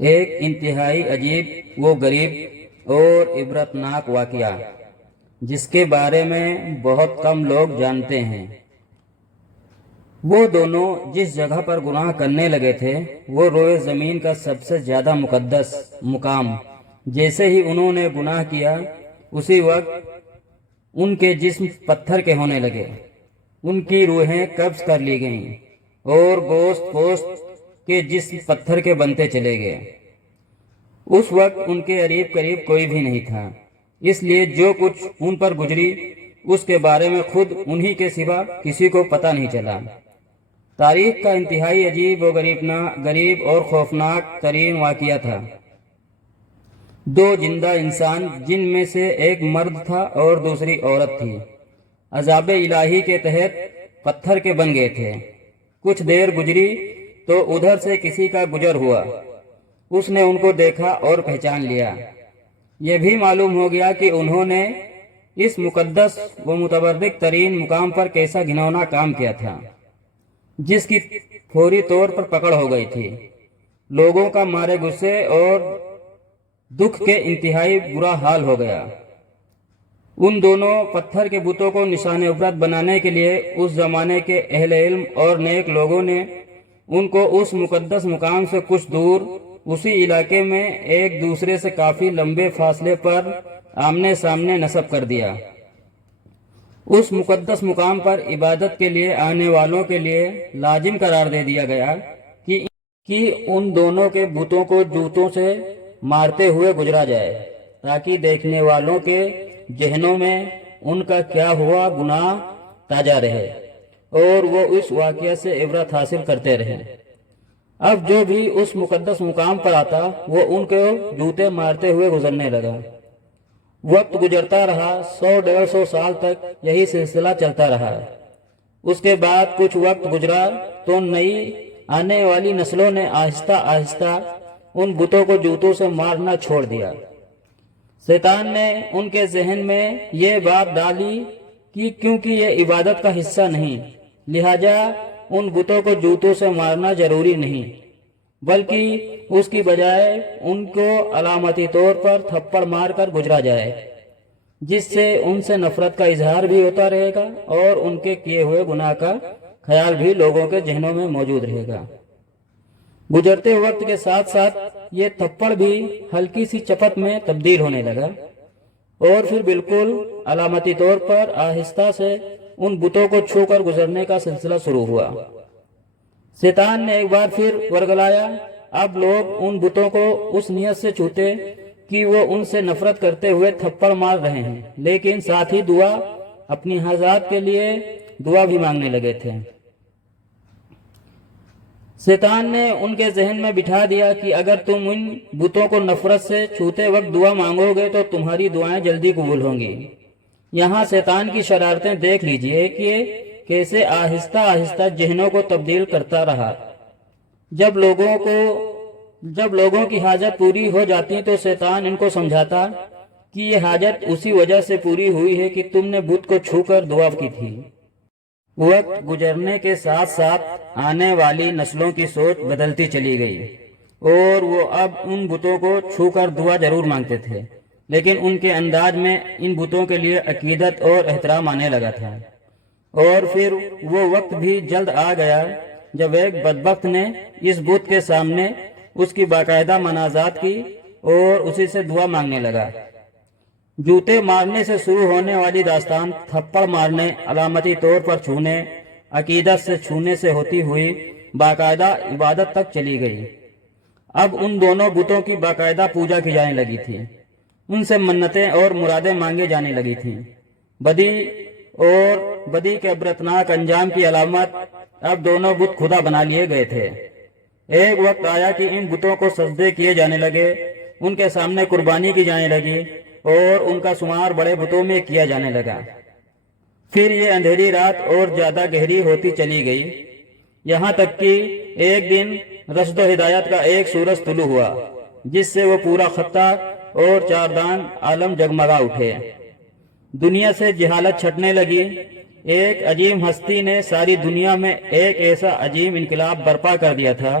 ایک انتہائی عجیب و غریب اور عبرتناک واقعہ جس کے بارے میں بہت کم لوگ جانتے ہیں۔ وہ دونوں جس جگہ پر گناہ کرنے لگے تھے وہ روئے زمین کا سب سے زیادہ مقدس مقام۔ جیسے ہی انہوں نے گناہ کیا اسی وقت ان کے جسم پتھر کے ہونے لگے، ان کی روحیں قبض کر لی گئیں اور گوشت پوشت کے جسم پتھر کے بنتے چلے گئے۔ اس وقت ان کے قریب کوئی بھی نہیں تھا، اس لیے جو کچھ ان پر گزری اس کے بارے میں خود انہی کے سوا کسی کو پتہ نہیں چلا۔ تاریخ کا انتہائی عجیب و غریب اور خوفناک ترین واقعہ تھا۔ دو زندہ انسان جن میں سے ایک مرد تھا اور دوسری عورت تھی، عذاب الہی کے تحت پتھر کے بن گئے تھے۔ کچھ دیر گزری تو ادھر سے کسی کا گزر ہوا، اس نے ان کو دیکھا اور پہچان لیا۔ یہ بھی معلوم ہو گیا کہ انہوں نے اس مقدس و متبرک ترین مقام پر کیسا گھناؤنا کام کیا تھا جس کی فوری طور پر پکڑ ہو گئی تھی۔ لوگوں کا مارے غصے اور دکھ کے انتہائی برا حال ہو گیا۔ ان دونوں پتھر کے بتوں کو نشان عبرت بنانے کے لیے اس زمانے کے اہل علم اور نیک لوگوں نے ان کو اس مقدس مقام سے کچھ دور اسی علاقے میں ایک دوسرے سے کافی لمبے فاصلے پر آمنے سامنے نصب کر دیا۔ اس مقدس مقام پر عبادت کے لیے آنے والوں کے لیے لازم قرار دے دیا گیا کہ ان دونوں کے بتوں کو جوتوں سے مارتے ہوئے گزرا جائے تاکہ دیکھنے والوں کے ذہنوں میں ان کا کیا ہوا گناہ تازہ رہے اور وہ اس واقعہ سے عبرت حاصل کرتے رہیں۔ اب جو بھی اس مقدس مقام پر آتا وہ ان کو جوتے مارتے ہوئے گزرنے لگا۔ وقت گزرتا رہا، 100-150 سال تک یہی سلسلہ چلتا رہا۔ اس کے بعد کچھ وقت گزرا تو نئی آنے والی نسلوں نے آہستہ آہستہ ان بتوں کو جوتوں سے مارنا چھوڑ دیا۔ شیطان نے ان کے ذہن میں یہ بات ڈالی کہ کیونکہ یہ عبادت کا حصہ نہیں، لہذا ان بتوں کو جوتوں سے مارنا ضروری نہیں، بلکہ اس کی بجائے ان کو علامتی طور پر تھپڑ مار کر گزرا جائے، جس سے ان سے نفرت کا اظہار بھی ہوتا رہے گا اور ان کے کیے ہوئے گناہ کا خیال بھی لوگوں کے ذہنوں میں موجود رہے گا۔ گزرتے وقت کے ساتھ ساتھ یہ تھپڑ بھی ہلکی سی چپت میں تبدیل ہونے لگا اور پھر بالکل علامتی طور پر آہستہ سے ان بتوں کو چھو کر گزرنے کا سلسلہ شروع ہوا۔ شیطان نے ایک بار پھر ورگلایا۔ اب لوگ ان بتوں کو اس نیت سے چھوتے کہ وہ ان سے نفرت کرتے ہوئے تھپڑ مار رہے ہیں، لیکن ساتھ ہی اپنی حاجات کے لیے دعا بھی مانگنے لگے تھے۔ شیطان نے ان کے ذہن میں بٹھا دیا کہ اگر تم ان بتوں کو نفرت سے چھوتے وقت دعا مانگو گے تو تمہاری دعائیں جلدی قبول ہوں گی۔ یہاں شیطان کی شرارتیں دیکھ لیجئے کہ کیسے آہستہ آہستہ ذہنوں کو تبدیل کرتا رہا۔ جب لوگوں کی حاجت پوری ہو جاتی تو شیطان ان کو سمجھاتا کہ یہ حاجت اسی وجہ سے پوری ہوئی ہے کہ تم نے بت کو چھو کر دعا کی تھی۔ وقت گزرنے کے ساتھ ساتھ آنے والی نسلوں کی سوچ بدلتی چلی گئی اور وہ اب ان بتوں کو چھو کر دعا ضرور مانگتے تھے، لیکن ان کے انداز میں ان بتوں کے لیے عقیدت اور احترام آنے لگا تھا۔ اور پھر وہ وقت بھی جلد آ گیا جب ایک بدبخت نے اس بت کے سامنے اس کی باقاعدہ مناجات کی اور اسی سے دعا مانگنے لگا۔ جوتے مارنے سے شروع ہونے والی داستان تھپڑ مارنے، علامتی طور پر چھونے، عقیدت سے چھونے سے ہوتی ہوئی باقاعدہ عبادت تک چلی گئی۔ اب ان دونوں بتوں کی باقاعدہ پوجا کی جانے لگی تھی، ان سے منتیں اور مرادیں مانگی جانے لگی تھیں۔ بدی کے عبرتناک انجام کی علامت اب دونوں بت خدا بنا لیے گئے تھے۔ ایک وقت آیا کہ ان بتوں کو سجدے کیے جانے لگے، ان کے سامنے قربانی کی جانے لگی اور ان کا شمار بڑے بتوں میں کیا جانے لگا۔ پھر یہ اندھیری رات اور زیادہ گہری ہوتی چلی گئی، یہاں تک کہ ایک دن رشد و ہدایت کا ایک سورج طلوع ہوا جس سے وہ پورا خطہ اور چاردان عالم جگمگا اٹھے۔ دنیا سے جہالت چھٹنے لگی۔ ایک عظیم ہستی نے ساری دنیا میں ایک ایسا عظیم انقلاب برپا کر دیا تھا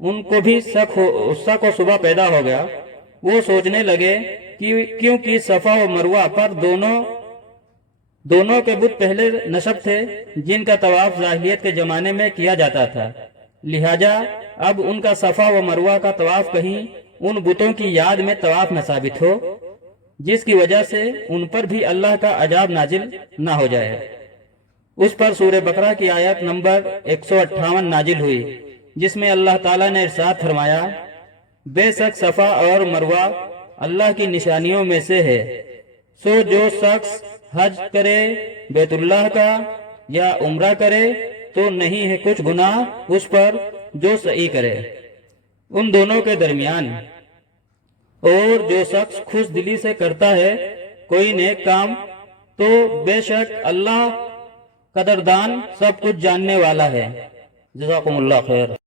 ان کو بھی شک و شبہ پیدا ہو گیا۔ وہ سوچنے لگے کہ کیونکہ صفا و مروہ پر دونوں کے بت پہلے نصب تھے جن کا طواف جاہلیت کے زمانے میں کیا جاتا تھا، لہٰذا اب ان کا صفا و مروہ کا طواف کہیں ان بتوں کی یاد میں طواف نہ ثابت ہو، جس کی وجہ سے ان پر بھی اللہ کا عذاب نازل نہ ہو جائے۔ اس پر سورہ بقرہ کی آیت نمبر 158 نازل ہوئی، جس میں اللہ تعالیٰ نے ارشاد فرمایا، بے شک صفا اور مروہ اللہ کی نشانیوں میں سے ہے، سو جو شخص حج کرے بیت اللہ کا یا عمرہ کرے تو نہیں ہے کچھ گناہ اس پر جو سعی کرے ان دونوں کے درمیان، اور جو شخص خوش دلی سے کرتا ہے کوئی نیک کام تو بے شک اللہ قدردان سب کچھ جاننے والا ہے۔ جزاکم اللہ خیر۔